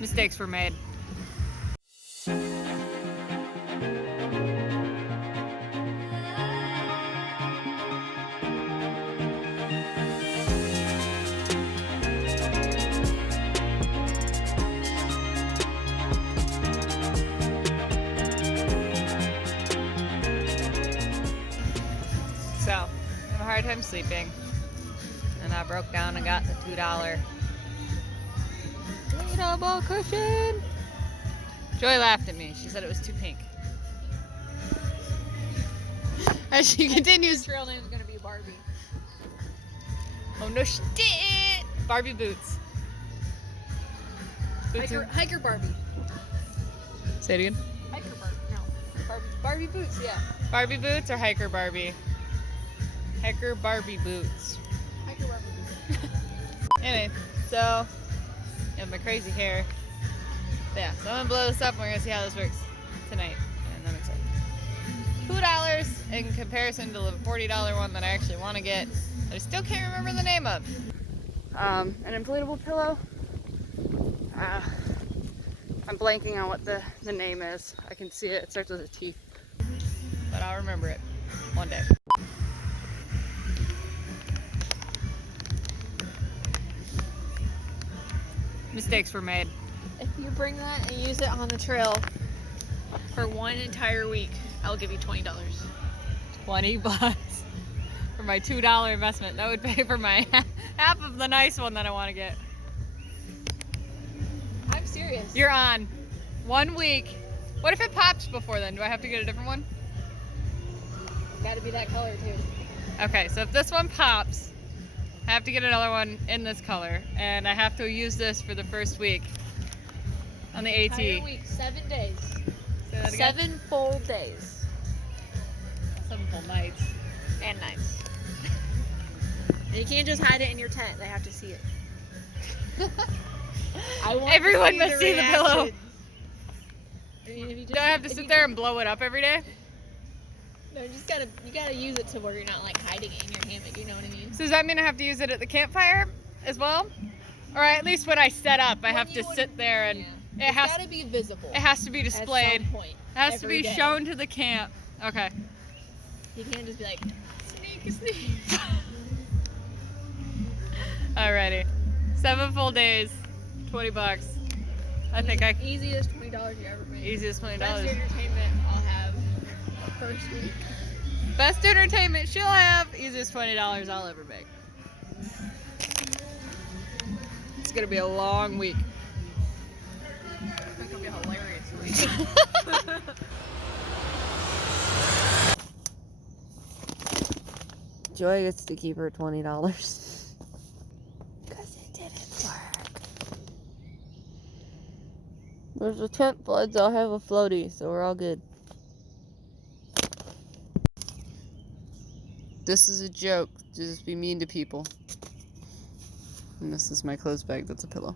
Mistakes were made. So, I have a hard time sleeping, and I broke down and got the $2 double cushion. Joy laughed at me. She said it was too pink. As she continues. Trail name is gonna be Barbie. Oh no shit! Barbie boots. Hiker Barbie. Say it again. Hiker Barbie. No. Barbie boots. Yeah. Barbie boots or hiker Barbie? Hiker Barbie boots. Hiker Barbie boots. Anyway, so I have my crazy hair. But yeah, so I'm gonna blow this up and we're gonna see how this works tonight. And I'm excited. $2 in comparison to the $40 one that I actually want to get. I still can't remember the name of. An inflatable pillow. I'm blanking on what the name is. I can see it. It starts with a T. But I'll remember it one day. Mistakes were made. If you bring that and use it on the trail for one entire week, I'll give you $20. $20 for my $2 investment. That would pay for my half of the nice one that I want to get. I'm serious. You're on. 1 week. What if it pops before then? Do I have to get a different one? Gotta be that color too. Okay, so if this one pops, I have to get another one in this color, and I have to use this for the first week on the AT. Entire week, 7 days. Say that again? 7 full days. 7 full nights. And nights. And you can't just hide it in your tent. They have to see it. Everyone must see the pillow. I mean, if you just, Do I have to sit there and blow it up every day? No, you gotta use it to where you're not like hiding it in your hammock. You know what I mean? So does that mean I have to use it at the campfire as well? Or at least when I set up, I have to sit there and it's gotta be visible. It has to be displayed. At some point. It has to be shown to the camp. Okay. You can't just be like, sneak. Alrighty. 7 full days, $20. I think I easiest $20 you ever made. Easiest $20. Best entertainment I'll have first week. Best entertainment she'll have. Easiest $20 I'll ever make. It's gonna be a long week. It's gonna be a hilarious week. Joy gets to keep her $20. Because it didn't work. There's a tent floods, I'll have a floaty, so we're all good. This is a joke. Just be mean to people. And this is my clothes bag, that's a pillow.